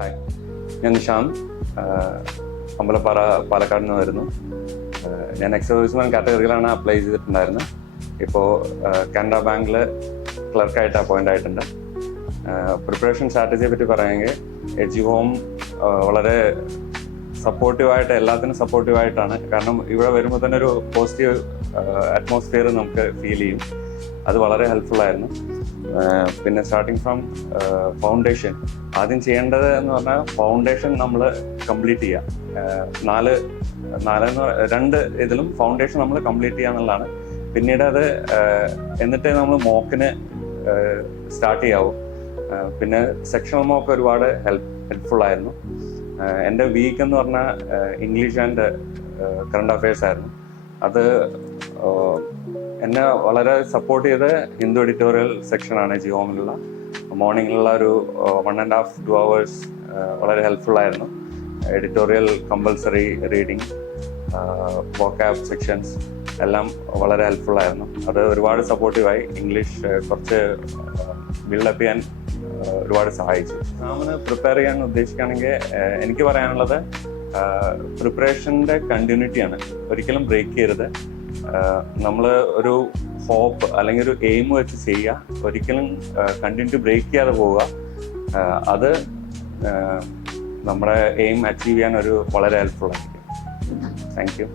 Hi, ഞാൻ നിഷാന്ത്. അമ്പലപ്പാറ പാലക്കാട് നിന്ന് വരുന്നു. ഞാൻ എക്സ്-സർവീസ്മാൻ കാറ്റഗറിയിലാണ് അപ്ലൈ ചെയ്തിട്ടുണ്ടായിരുന്നത്. ഇപ്പോൾ കാനറ ബാങ്കിൽ ക്ലർക്കായിട്ട് അപ്പോയിൻ്റ് ആയിട്ടുണ്ട്. പ്രിപ്പറേഷൻ സ്ട്രാറ്റജിയെ പറ്റി പറയുമെങ്കിൽ എഡ്ജി ഹോം വളരെ സപ്പോർട്ടീവായിട്ട്, എല്ലാത്തിനും സപ്പോർട്ടീവായിട്ടാണ്. കാരണം ഇവിടെ വരുമ്പോൾ തന്നെ ഒരു പോസിറ്റീവ് അറ്റ്മോസ്ഫിയർ നമുക്ക് ഫീൽ ചെയ്യും. അത് വളരെ ഹെൽപ്ഫുള്ളായിരുന്നു. പിന്നെ സ്റ്റാർട്ടിങ് ഫ്രം ഫൗണ്ടേഷൻ, ആദ്യം ചെയ്യേണ്ടത് എന്ന് പറഞ്ഞാൽ ഫൗണ്ടേഷൻ നമ്മൾ കംപ്ലീറ്റ് ചെയ്യുക. രണ്ട് ഇതിലും ഫൗണ്ടേഷൻ നമ്മൾ കംപ്ലീറ്റ് ചെയ്യുക എന്നുള്ളതാണ്. പിന്നീട് അത് എന്നിട്ടേ നമ്മൾ മോക്കിന് സ്റ്റാർട്ട് ചെയ്യാവൂ. പിന്നെ സെക്ഷണൽ മോക്ക് ഒരുപാട് ഹെൽപ്ഫുള്ളായിരുന്നു. എൻ്റെ വീക്ക് എന്ന് പറഞ്ഞാൽ ഇംഗ്ലീഷ് ആൻഡ് കറണ്ട് അഫയേഴ്സ് ആയിരുന്നു. അത് എന്നെ വളരെ സപ്പോർട്ട് ചെയ്ത ഹിന്ദു എഡിറ്റോറിയൽ സെക്ഷനാണ് എഡ്ജി ഹോമിലുള്ള. മോർണിംഗിലുള്ള ഒരു 1.5 to 2 hours വളരെ ഹെൽപ്ഫുള്ളായിരുന്നു. എഡിറ്റോറിയൽ കമ്പൽസറി റീഡിങ്, വോക്കാബ് സെക്ഷൻസ് എല്ലാം വളരെ ഹെൽപ്ഫുള്ളായിരുന്നു. അത് ഒരുപാട് സപ്പോർട്ടീവായി. ഇംഗ്ലീഷ് കുറച്ച് ബിൽഡപ്പ് ചെയ്യാൻ ഒരുപാട് സഹായിച്ചു. എക്സാമിന് പ്രിപ്പയർ ചെയ്യാൻ ഉദ്ദേശിക്കുകയാണെങ്കിൽ എനിക്ക് പറയാനുള്ളത് പ്രിപ്പറേഷൻ്റെ കണ്ടിന്യൂറ്റിയാണ്. ഒരിക്കലും ബ്രേക്ക് ചെയ്യരുത്. നമ്മൾ ഒരു ഹോപ്പ് അല്ലെങ്കിൽ ഒരു എയിം വെച്ച് ചെയ്യുക. ഒരിക്കലും കണ്ടിന്യൂറ്റി ബ്രേക്ക് ചെയ്യാതെ പോവുക. അത് നമ്മുടെ എയിം അച്ചീവ് ചെയ്യാൻ വളരെ ഹെൽപ്ഫുൾ ആയിരിക്കും. Thank you.